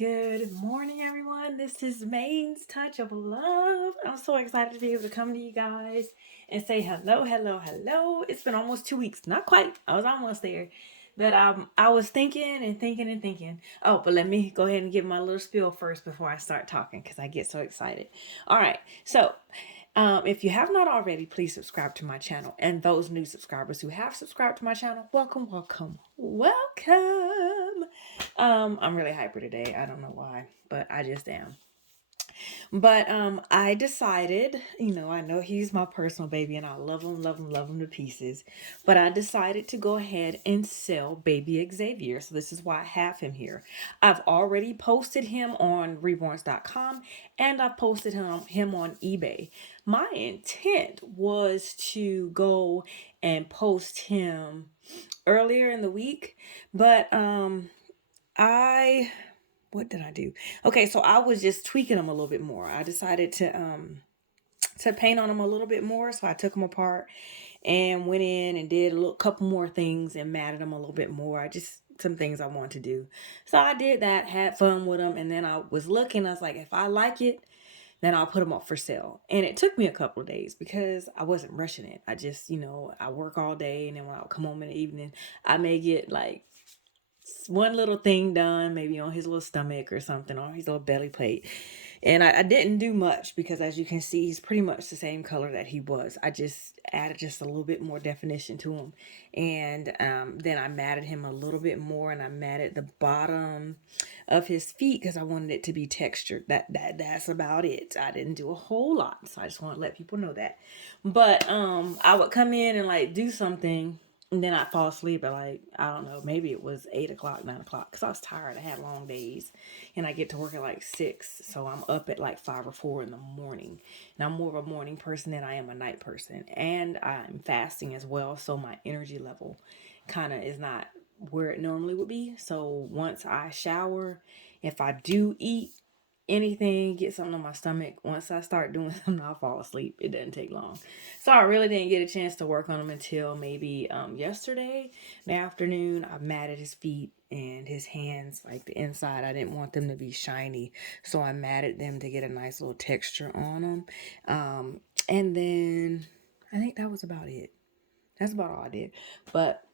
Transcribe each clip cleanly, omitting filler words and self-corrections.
Good morning, everyone. This is Maine's Touch of Love. I'm so excited to be able to come to you guys and say hello, hello, hello. It's been almost 2 weeks. Not quite. I was almost there. But I was thinking and thinking and thinking. Oh, but let me go ahead and give my little spiel first before I start talking because I get so excited. All right. So if you have not already, please subscribe to my channel. And those new subscribers who have subscribed to my channel, welcome, welcome, welcome. I'm really hyper today. I don't know why, but I just am. But I decided, I know he's my personal baby and I love him, love him, love him to pieces. But I decided to go ahead and sell baby Xavier. So this is why I have him here. I've already posted him on reborns.com and I posted him on eBay. My intent was to go and post him earlier in the week, but I what did I do? Okay, so I was just tweaking them a little bit more. I decided to paint on them a little bit more, so I took them apart and went in and did a little couple more things and matted them a little bit more. I just some things I wanted to do. So I did that, had fun with them, and then I was looking. I was like, if I like it, then I'll put them up for sale. And it took me a couple of days because I wasn't rushing it. I just, I work all day, and then when I come home in the evening, I may get like one little thing done, maybe on his little stomach or something, on his little belly plate. And I didn't do much because, as you can see, he's pretty much the same color that he was. I just added just a little bit more definition to him. And then I matted him a little bit more, and I matted the bottom of his feet because I wanted it to be textured. That's about it. I didn't do a whole lot. So I just want to let people know that. But I would come in and like do something, and then I'd fall asleep at like, I don't know, maybe it was 8 o'clock, 9 o'clock. Because I was tired. I had long days. And I get to work at like 6. So I'm up at like 5 or 4 in the morning. And I'm more of a morning person than I am a night person. And I'm fasting as well. So my energy level kind of is not where it normally would be. So once I shower, if I do eat anything, get something on my stomach, once I start doing something, I'll fall asleep. It doesn't take long. So I really didn't get a chance to work on them until maybe yesterday in the afternoon. I matted his feet and his hands, like the inside. I didn't want them to be shiny, so I matted them to get a nice little texture on them. And then I think that was about it. That's about all I did. But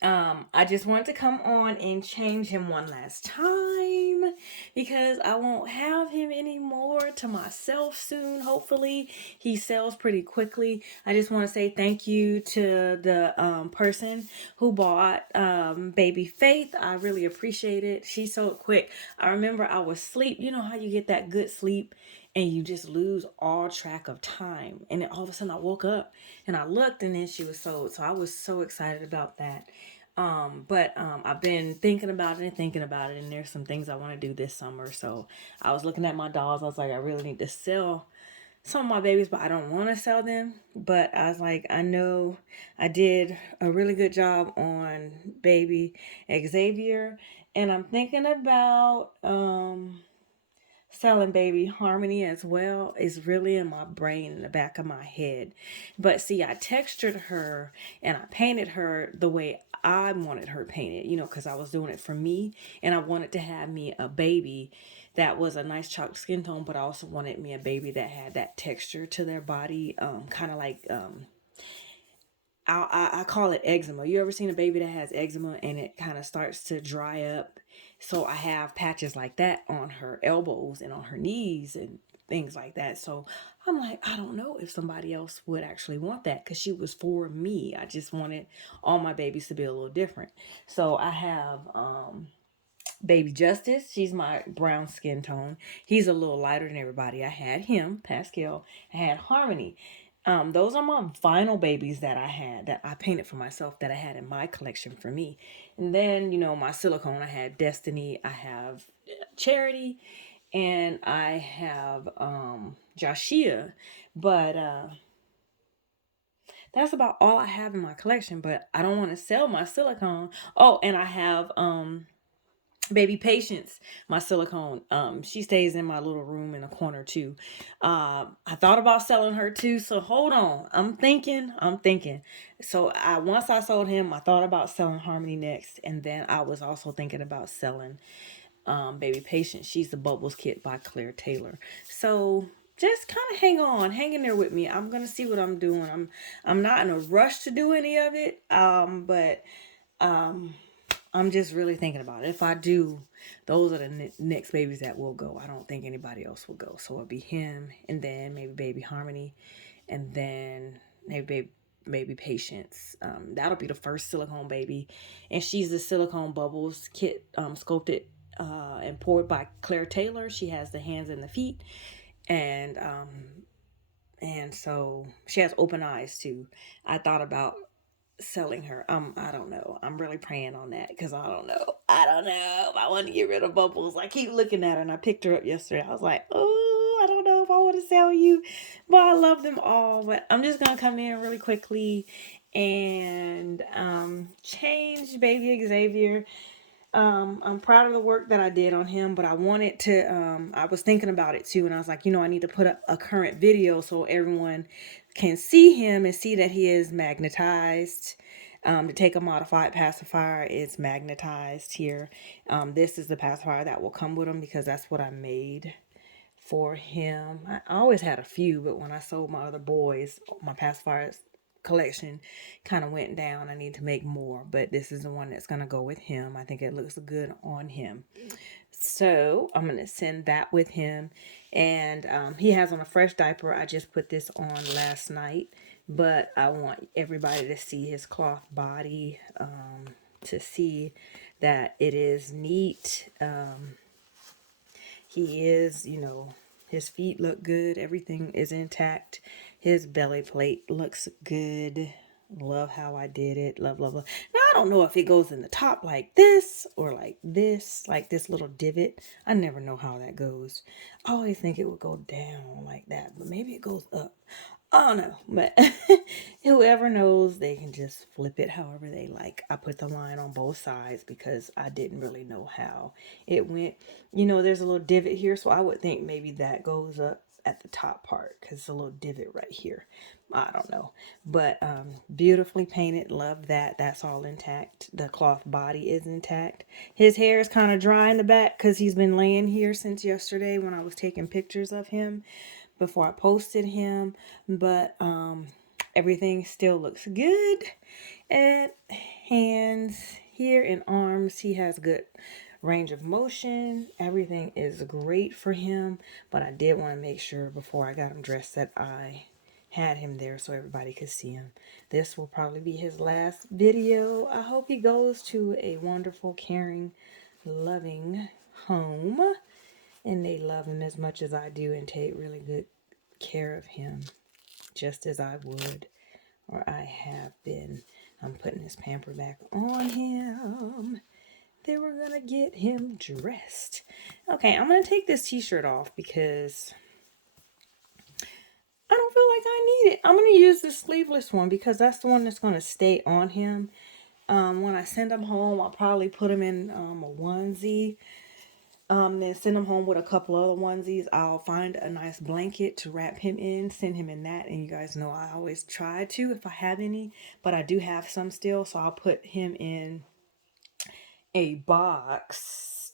I just wanted to come on and change him one last time because I won't have him anymore to myself soon. Hopefully, he sells pretty quickly. I just want to say thank you to the person who bought Baby Faith. I really appreciate it. She sold quick. I remember I was asleep. You know how you get that good sleep and you just lose all track of time. And then all of a sudden I woke up and I looked and then she was sold. So I was so excited about that. But I've been thinking about it and thinking about it, and there's some things I want to do this summer. So I was looking at my dolls. I was like, I really need to sell some of my babies, but I don't want to sell them. But I was like, I know I did a really good job on baby Xavier, and I'm thinking about selling baby Harmony as well. Is really in my brain, in the back of my head. But see, I textured her and I painted her the way I wanted her painted, because I was doing it for me and I wanted to have me a baby that was a nice chocolate skin tone, but I also wanted me a baby that had that texture to their body, kind of like I call it eczema. You ever seen a baby that has eczema and it kind of starts to dry up? So I have patches like that on her elbows and on her knees and things like that. So I'm like, I don't know if somebody else would actually want that because she was for me. I just wanted all my babies to be a little different. So I have Baby Justice. She's my brown skin tone. He's a little lighter than everybody. I had him, Pascale. I had Harmony. Those are my vinyl babies that I had, that I painted for myself, that I had in my collection for me. And then, my silicone, I had Destiny, I have Charity, and I have Joshia. But that's about all I have in my collection. But I don't want to sell my silicone. Oh, and I have Baby Patience, my silicone. She stays in my little room in the corner too. I thought about selling her too, so hold on. I'm thinking. So once I sold him, I thought about selling Harmony next, and then I was also thinking about selling Baby Patient. She's the Bubbles Kit by Claire Taylor. So just kind of hang in there with me. I'm gonna see what I'm doing. I'm not in a rush to do any of it. But I'm just really thinking about it. If I do, those are the next babies that will go. I don't think anybody else will go. So it'll be him, and then maybe Baby Harmony, and then maybe Patience. That'll be the first silicone baby, and she's the silicone bubbles kit, sculpted and poured by Claire Taylor. She has the hands and the feet, and so she has open eyes too. I thought about selling her. I don't know. I'm really praying on that because I don't know. I don't know if I want to get rid of Bubbles. I keep looking at her, and I picked her up yesterday. I was like, oh, I don't know if I want to sell you, but I love them all. But I'm just gonna come in really quickly and change Baby Xavier. I'm proud of the work that I did on him, but I wanted to, I was thinking about it too. And I was like, I need to put up a current video so everyone can see him and see that he is magnetized. To take a modified pacifier is magnetized here. This is the pacifier that will come with him because that's what I made for him. I always had a few, but when I sold my other boys, my pacifiers collection kind of went down. I need to make more, but this is the one that's going to go with him. I think it looks good on him. So I'm going to send that with him. And he has on a fresh diaper. I just put this on last night, but I want everybody to see his cloth body, to see that it is neat. He is, his feet look good. Everything is intact. His belly plate looks good. Love how I did it. Love, love, love. Now, I don't know if it goes in the top like this or like this little divot. I never know how that goes. I always think it would go down like that, but maybe it goes up. I don't know, but whoever knows, they can just flip it however they like. I put the line on both sides because I didn't really know how it went. There's a little divot here, so I would think maybe that goes up at the top part because it's a little divot right here. I don't know, but beautifully painted. Love that. That's all intact. The cloth body is intact. His hair is kind of dry in the back because he's been laying here since yesterday when I was taking pictures of him before I posted him, but everything still looks good. And hands here and arms, he has good range of motion. Everything is great for him, but I did want to make sure before I got him dressed that I had him there so everybody could see him. This will probably be his last video. I hope he goes to a wonderful, caring, loving home, and they love him as much as I do and take really good care of him, just as I would, or I have been. I'm putting his pamper back on him. Then we're gonna get him dressed. Okay, I'm gonna take this t-shirt off because I don't feel like I need it. I'm gonna use the sleeveless one because that's the one that's gonna stay on him. When I send him home, I'll probably put him in a onesie. Then send him home with a couple other onesies. I'll find a nice blanket to wrap him in, send him in that. And you guys know I always try to if I have any, but I do have some still. So I'll put him in a box.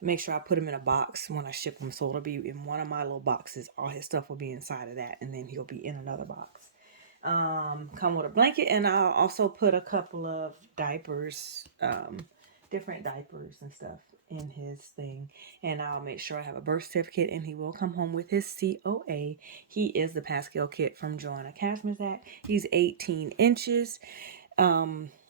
Make sure I put him in a box when I ship him. So it'll be in one of my little boxes. All his stuff will be inside of that. And then he'll be in another box. Come with a blanket. And I'll also put a couple of diapers, different diapers and stuff in his thing, and I'll make sure I have a birth certificate, and he will come home with his COA. He is the Pascale Kit from Joanna Kazmierczak. He's 18 inches.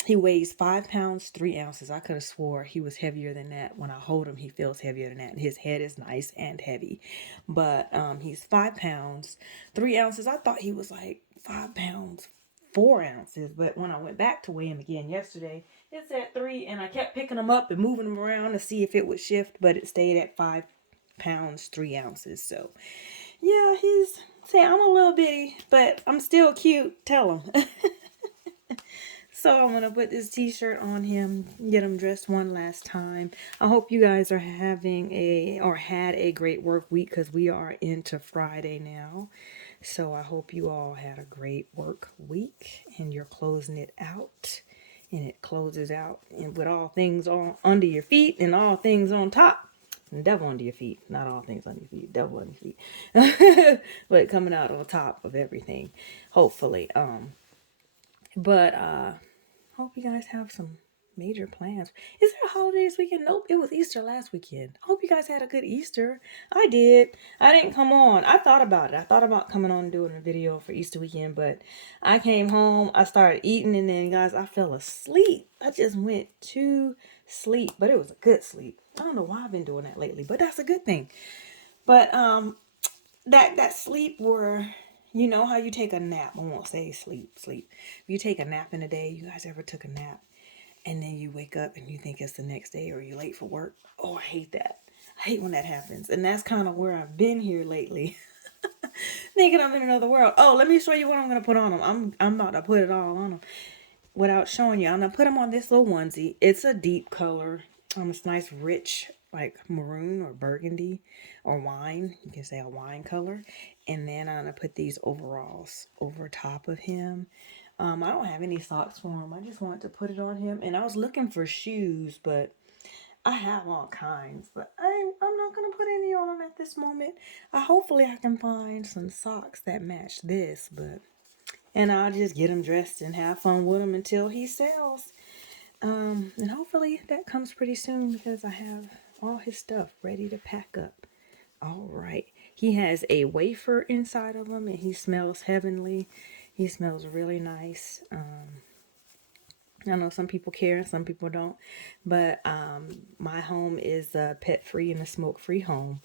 He weighs 5 pounds 3 ounces. I could have swore he was heavier than that. When I hold him, he feels heavier than that. His head is nice and heavy, but he's 5 pounds 3 ounces. I thought he was like 5 pounds 4 ounces, but when I went back to weigh him again yesterday, it said 3, and I kept picking him up and moving him around to see if it would shift, but it stayed at 5 pounds 3 ounces. So yeah, he's saying I'm a little bitty, but I'm still cute. Tell him. So I'm gonna put this t-shirt on him, get him dressed one last time. I hope you guys are having had a great work week, because we are into Friday now. So I hope you all had a great work week and you're closing it out. and it closes out and with all things on under your feet and all things on top. And devil under your feet. Not all things under your feet. Devil under your feet. But coming out on top of everything. Hopefully. But hope you guys have some major plans. Is there a holiday this weekend? Nope, it was Easter last weekend. I hope you guys had a good Easter. I did. I didn't come on. I thought about it. I thought about coming on and doing a video for Easter weekend, but I came home, I started eating, and then guys, I fell asleep. I just went to sleep, but it was a good sleep. I don't know why I've been doing that lately, but that's a good thing. But that sleep where you know how you take a nap. I won't say sleep. You take a nap in the day. You guys ever took a nap and then you wake up and you think it's the next day or you're late for work? Oh, I hate that. I hate when that happens. And that's kind of where I've been here lately. Thinking I'm in another world. Oh, let me show you what I'm going to put on them. I'm about to put it all on them without showing you. I'm going to put them on this little onesie. It's a deep color. It's nice, rich, like maroon or burgundy or wine. You can say a wine color. And then I'm going to put these overalls over top of him. I don't have any socks for him. I just wanted to put it on him. And I was looking for shoes, but I have all kinds. But I'm not going to put any on him at this moment. Hopefully I can find some socks that match this. And I'll just get him dressed and have fun with him until he sells. And hopefully that comes pretty soon because I have all his stuff ready to pack up. All right. He has a wafer inside of him and he smells heavenly. He smells really nice. I know some people care and some people don't. But my home is a pet-free and a smoke-free home.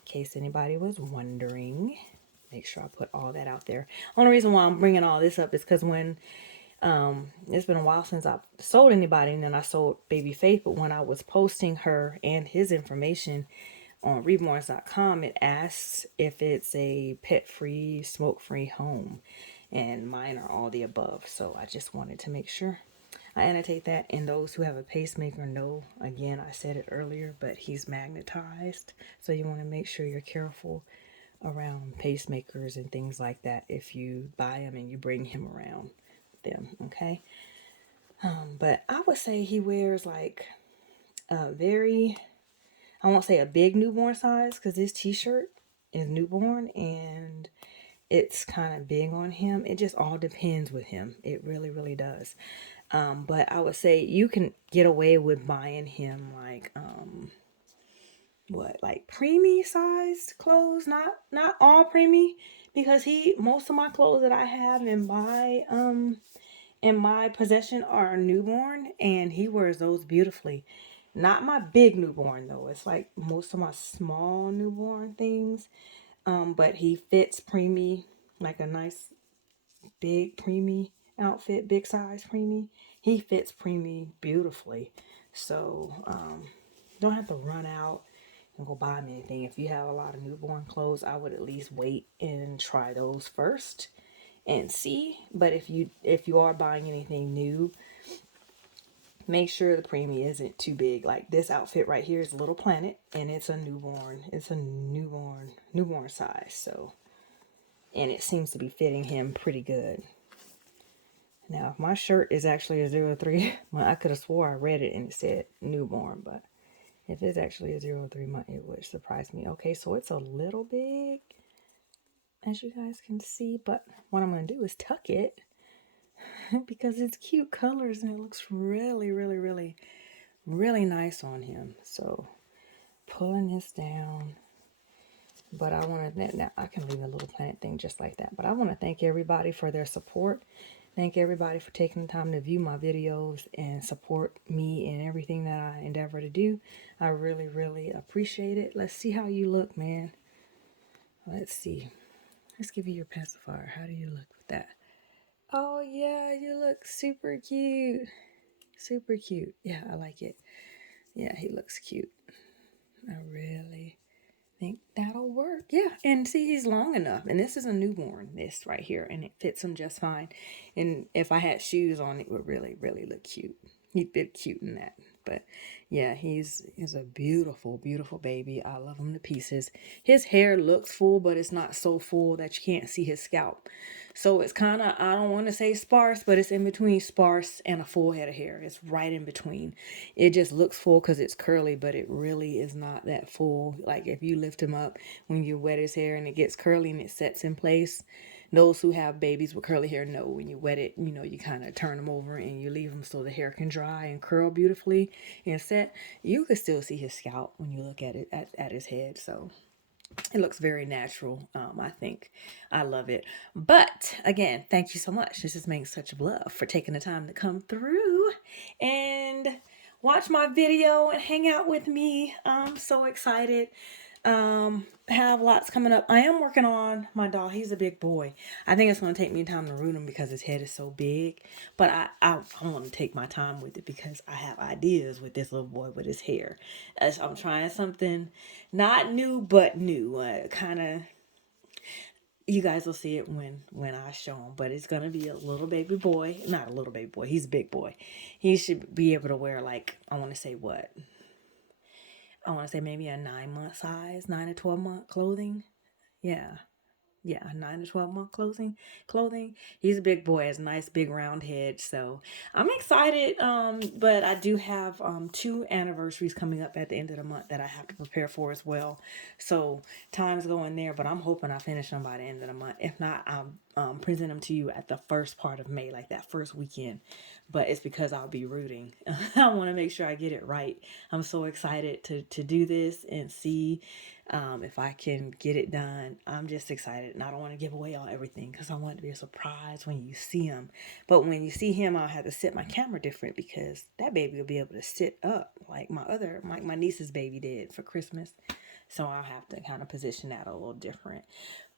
In case anybody was wondering. Make sure I put all that out there. Only reason why I'm bringing all this up is because when it's been a while since I've sold anybody, and then I sold Baby Faith, but when I was posting her and his information on reborns.com, it asks if it's a pet-free, smoke-free home, and mine are all the above. So I just wanted to make sure I annotate that. And those who have a pacemaker know, again, I said it earlier, but he's magnetized, so you want to make sure you're careful around pacemakers and things like that if you buy them and you bring him around them. Okay. But I would say he wears like a very, I won't say a big newborn size because this t-shirt is newborn and it's kind of big on him. It just all depends with him. It really, really does. But I would say you can get away with buying him like, like preemie sized clothes, not all preemie, because most of my clothes that I have in my possession are newborn, and he wears those beautifully. Not my big newborn though. It's like most of my small newborn things. But he fits preemie, like a nice big preemie outfit, big size preemie. He fits preemie beautifully. So don't have to run out and go buy him anything. If you have a lot of newborn clothes, I would at least wait and try those first and see. But if you are buying anything new, make sure the preemie isn't too big. Like this outfit right here is Little Planet, and it's a newborn size. So, and it seems to be fitting him pretty good. Now, if my shirt is actually a 03, well, I could have swore I read it and it said newborn, but if it's actually a 03, it would surprise me. Okay, so it's a little big, as you guys can see, but what I'm going to do is tuck it because it's cute colors and it looks really, really, really, really nice on him. So, pulling this down. But I want to, now I can leave a Little Planet thing just like that. But I want to thank everybody for their support. Thank everybody for taking the time to view my videos and support me in everything that I endeavor to do. I really, really appreciate it. Let's see how you look, man. Let's see. Let's give you your pacifier. How do you look with that? Oh, yeah, you look super cute. Super cute. Yeah, I like it. Yeah, he looks cute. I really think that'll work. Yeah, and see, he's long enough. And this is a newborn, this right here, and it fits him just fine. And if I had shoes on, it would really, really look cute. He'd fit cute in that. But yeah, he's a beautiful, beautiful baby. I love him to pieces. His hair looks full, but it's not so full that you can't see his scalp. So it's kind of, I don't want to say sparse, but it's in between sparse and a full head of hair. It's right in between. It just looks full because it's curly, but it really is not that full. Like if you lift him up when you wet his hair and it gets curly and it sets in place, those who have babies with curly hair know when you wet it, you kind of turn them over and you leave them so the hair can dry and curl beautifully and set. You can still see his scalp when you look at it at his head. So it looks very natural. I think I love it. But again, thank you so much. This is Maine Touch of Love for taking the time to come through and watch my video and hang out with me. I'm so excited. Have lots coming up. I am working on my dog. He's a big boy. I think it's going to take me time to root him because his head is so big. But I want to take my time with it because I have ideas with this little boy with his hair. As I'm trying something not new, but new. Kind of, you guys will see it when I show him. But it's going to be a little baby boy. Not a little baby boy. He's a big boy. He should be able to wear like, I want to say what? I want to say maybe a 9-month size, 9 to 12-month clothing. Yeah. Yeah, 9 to 12-month clothing. He's a big boy, has a nice big round head. So I'm excited. But I do have 2 anniversaries coming up at the end of the month that I have to prepare for as well. So time's going there, but I'm hoping I finish them by the end of the month. If not, I'll present them to you at the first part of May, like that first weekend. But it's because I'll be rooting. I want to make sure I get it right. I'm so excited to do this and see if I can get it done. I'm just excited, and I don't want to give away everything because I want it to be a surprise when you see him. But when you see him, I'll have to set my camera different because that baby will be able to sit up like my niece's baby did for Christmas. So I'll have to kind of position that a little different.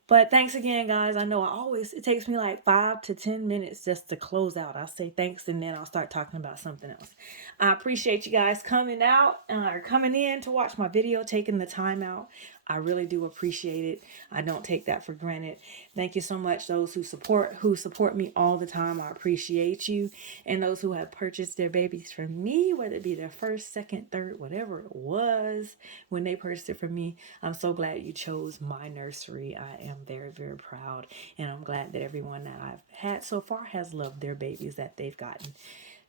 But thanks again, guys. I know it takes me like 5 to 10 minutes just to close out. I'll say thanks and then I'll start talking about something else. I appreciate you guys coming out or coming in to watch my video, taking the time out. I really do appreciate it. I don't take that for granted. Thank you so much. Those who support me all the time. I appreciate you. And those who have purchased their babies from me, whether it be their first, second, third, whatever it was when they purchased it from me. I'm so glad you chose my nursery. I am very, very proud. And I'm glad that everyone that I've had so far has loved their babies that they've gotten.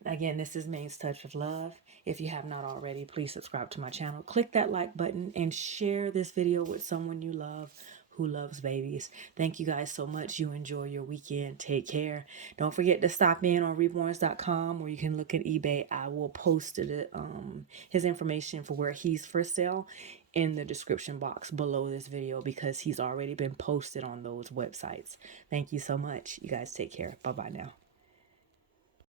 Again, this is Maine's Touch of Love. If you have not already, please subscribe to my channel. Click that like button and share this video with someone you love who loves babies. Thank you guys so much. You enjoy your weekend. Take care. Don't forget to stop in on reborns.com or you can look at eBay. I will post his information for where he's for sale in the description box below this video because he's already been posted on those websites. Thank you so much. You guys take care. Bye-bye now.